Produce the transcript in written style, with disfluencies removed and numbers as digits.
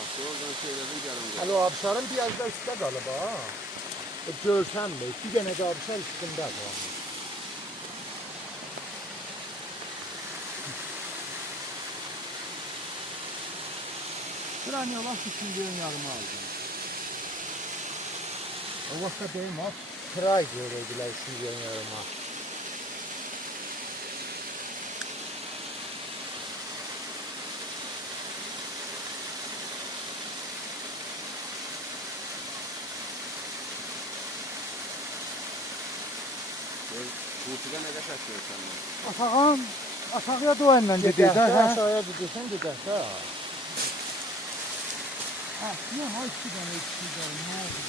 Oradan söyledim yarım. Hələ o abşarın biraz da üstə qalıb ha. Görsən mi? Bir dənə də abşar üstündə qalıb. Buranı yola düşündüğüm yarımı aldım. O vaxtda deyim ha, kray görürdülər düşündüğüm yarıma. Kurtuda ne de kaçıyorsun? Atağın, aşağıya duayla gidiyor da. Aşağıya gidiyorsan gider ha. Ha, ne ha iki tane ne oldu?